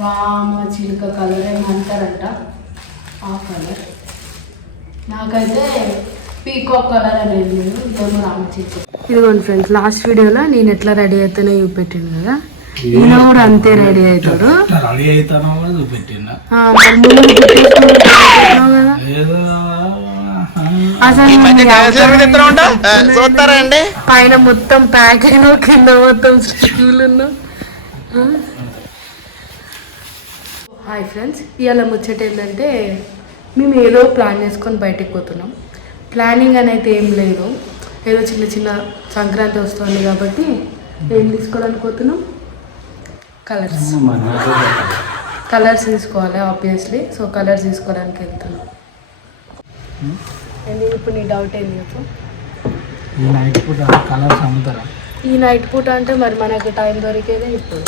రామ చిలుక కలర్ ఏమంటారంట ఆ కలర్. నాకైతే పీకాక్ కలర్ అనేది లేదు, ఇదేమో రామ చిలుక. ఇదిగోండి ఫ్రెండ్స్, లాస్ట్ వీడియోలో నేను ఎట్లా రెడీ అవుతానో చూపెట్టింది కదా, ఈయన కూడా అంతే రెడీ అవుతాడు. పైన మొత్తం ప్యాక్ అయినా కింద మొత్తం స్టీల్. హాయ్ ఫ్రెండ్స్, ఇవాళ ముచ్చట ఏంటంటే మేము ఏదో ప్లాన్ చేసుకొని బయటకు పోతున్నాం. ప్లానింగ్ అని అయితే ఏం లేదు, ఏదో చిన్న చిన్న సంక్రాంతి వస్తుంది కాబట్టి ఏం తీసుకోవడానికి పోతున్నాం, కలర్స్ తీసుకోవాలి ఆబ్వియస్లీ. సో కలర్స్ తీసుకోవడానికి వెళ్తున్నాం. ఎందుకు ఇప్పుడు నీ డౌట్ ఏంది చెప్పు? ఈ నైట్ పూట కలర్స్ అమ్ముతారా? ఈ నైట్ పూట అంటే మరి మనకు టైం దొరికేదే ఇప్పుడు.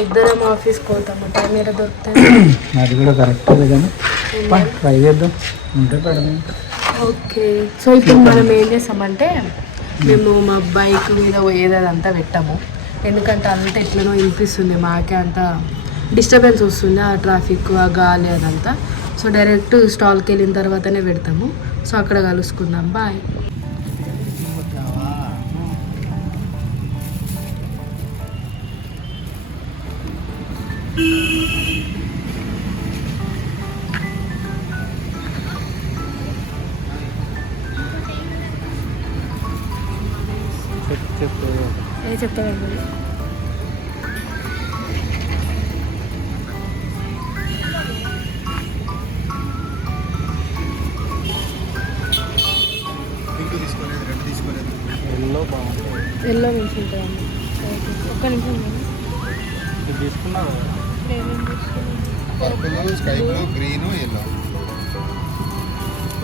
ఇద్దరం ఆఫీస్కి పోతాము, టైం ఏదో దొరుకుతుంది. అది కూడా కరెక్ట్ కానీ ట్రై చేద్దాం, ఉంటే పెడదాం. ఓకే, సో ఇప్పుడు మనం ఏం చేస్తామంటే మేము మా బైక్ మీద పోయేది అదంతా పెట్టాము, ఎందుకంటే అంతా ఎట్లనో వినిపిస్తుంది, మాకే అంత డిస్టర్బెన్స్ వస్తుంది, ఆ ట్రాఫిక్ ఆ గాలి అదంతా. సో డైరెక్ట్ స్టాల్కి వెళ్ళిన తర్వాతనే పెడతాము. సో అక్కడ కలుసుకుందాం, బాయ్. చెప్పండి. ఎల్లో తీసుకుంటాను. ఒక్క నిమిషం తీసుకున్నాను.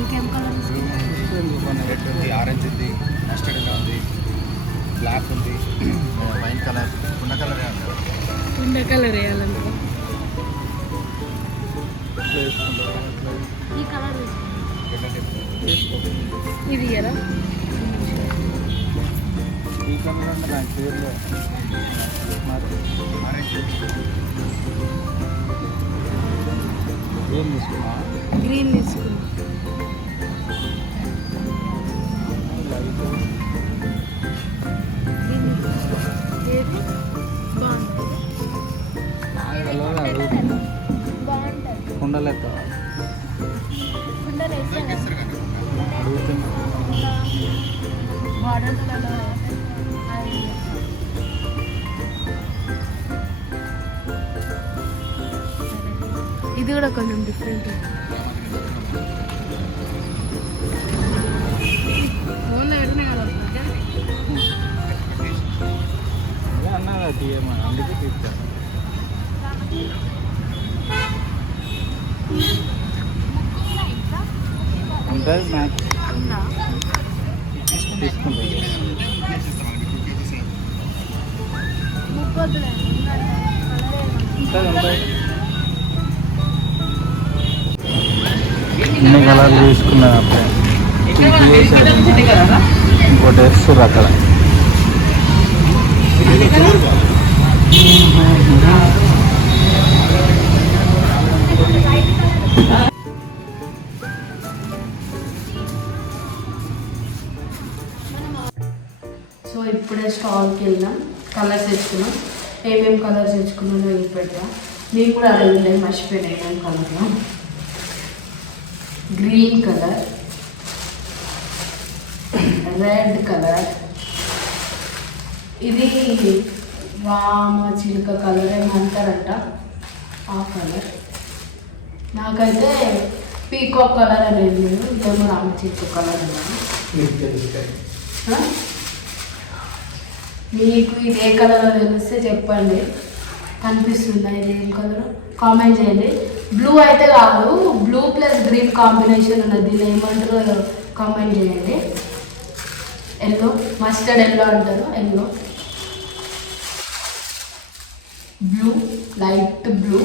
ఇంకేం కలర్? రెడ్ ఉంది, ఆరెంజ్ ఉంది, మస్టర్డ్ ఉంది, బ్లాక్ ఉంది, వైన్ కలర్, కుండ కలర్ వేయాలంటే ఈ కలర్ ఇది కదా. ఈ కలర్ అంటే నాకు పేర్లు ఏం తీసుకున్నా? గ్రీన్ తీసుకున్నా. కుండలెక్క అడుగుతున్నా. ఇది కూడా కొంచెం డిఫరెంట్. అన్నదా తీయమని, అందుకే తీస్తాను. ఉంటుంది మ్యాచ్ తీసుకుంటా. ఇన్ని కలర్లు తీసుకున్నాను అప్పుడే, ఇంకోటి వేస్తారు అక్కడ. సో ఇప్పుడే స్టాల్కి వెళ్ళాం, కలర్స్ తెచ్చుకున్నాం. ఏమేమి కలర్స్ తెచ్చుకున్నానో ఇది పెడతా. నేను కూడా అదే మర్చిపోయినా ఏమేమి కలర్లో. గ్రీన్ కలర్, రెడ్ కలర్, ఇది రామ చిలుక కలర్ ఏమంటారంట ఆ కలర్. నాకైతే పీకాక్ కలర్ అనేది లేదు, ఇదేమో రామ చిలుక కలర్ అన్నాను. మీకు ఇది ఏ కలర్ తెలిస్తే చెప్పండి, కనిపిస్తుందా ఇది ఏం కలర్ కామెంట్ చేయండి. బ్లూ అయితే కాదు, బ్లూ ప్లస్ గ్రీన్ కాంబినేషన్ ఉన్నది, దీన్ని ఏమంటారో కామెంట్ చేయండి. ఎల్లో, మస్టర్డ్ ఎల్లో అంటారు, yellow, blue, light blue,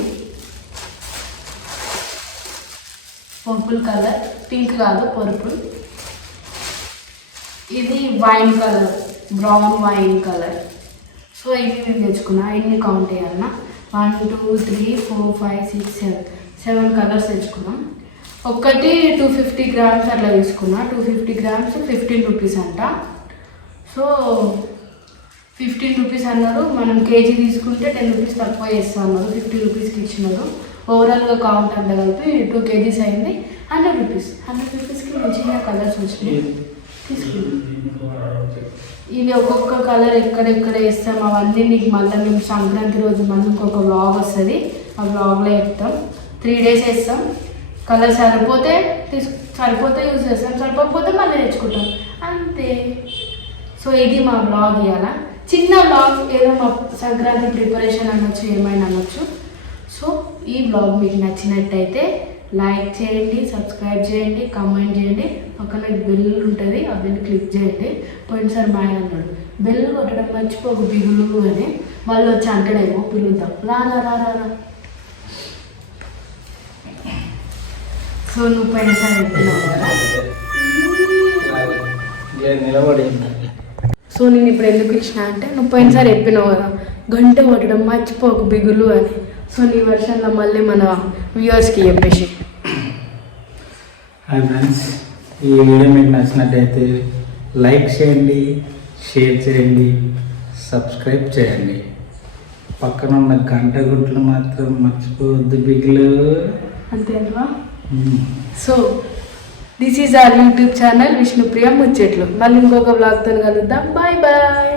purple colour, pink కాదు పర్పుల్, ఇది wine colour, brown wine colour. So ఇవి మేము తెచ్చుకున్నా. ఎన్ని కౌంట్ చేయాలన్నా 1 2 3 4 5 6 7 కలర్స్ తెచ్చుకున్నాం. ఒక్కటి 250 గ్రామ్స్ అట్లా తీసుకున్నా. 250 గ్రామ్స్ 15 రూపీస్ అంట. సో 15 రూపీస్ అన్నారు. మనం కేజీ తీసుకుంటే 10 రూపీస్ తక్కువ చేస్తా అన్నారు. 50 రూపీస్కి ఇచ్చినారు. ఓవరాల్గా కౌంట్ అంతా కలిపి 2 కేజీస్ అయింది. 100 రూపీస్. 100 రూపీస్కి మంచిగా కలర్స్ వచ్చినాయి. తీసుకున్నాం. ఇది ఒక్కొక్క కలర్ ఎక్కడెక్కడ వేస్తాం అవన్నీ నీకు మళ్ళీ మేము సంక్రాంతి రోజు మళ్ళీ ఇంకొక వ్లాగ్ వస్తుంది. ఆ వ్లాగ్లో చెప్తాం. 3 days వేస్తాం. కలర్ సరిపోతే యూజ్ చేస్తాం, సరిపోకపోతే మళ్ళీ తెచ్చుకుంటాం అంతే. సో ఇది మా వ్లాగ్. ఇవాళ చిన్న వ్లాగ్, ఏదో మా సంక్రాంతి ప్రిపరేషన్ అనొచ్చు, ఏమైనా అనొచ్చు. సో ఈ వ్లాగ్ మీకు నచ్చినట్టయితే లైక్ చేయండి, సబ్స్క్రైబ్ చేయండి, కామెంట్ చేయండి. పక్కన బెల్ ఉంటుంది, ఆ బెల్ క్లిక్ చేయండి. పోయినసారి మా ఆయన అన్నాడు బెల్ కొట్టడం మర్చిపోకు బిగులు అని. మళ్ళీ వచ్చి అంటాడేమో పిలుద్దాం, రారా రారా రా. సో నువ్వు పోయినసారి చెప్తున్నావు కదా. సో నేను ఇప్పుడు ఎందుకు ఇచ్చిన అంటే నువ్వు పోయినసారి చెప్పినావు కదా గంట కొట్టడం మర్చిపోకు బిగులు అని. సో నీ వర్షంలో మళ్ళీ మన వ్యూవర్స్కి చెప్పేసి. హాయ్ ఫ్రెండ్స్, ఈ వీడియో మీకు నచ్చినట్టయితే లైక్ చేయండి, షేర్ చేయండి, సబ్స్క్రైబ్ చేయండి. పక్కన ఉన్న గంట గుట్లు మాత్రం మర్చిపోవద్దు బిగులు. అంతేనా? So this is our YouTube channel Vishnupriya ముచ్చట్లు. మళ్ళీ ఇంకొక బ్లాగ్తో కలుద్దాం. Bye bye.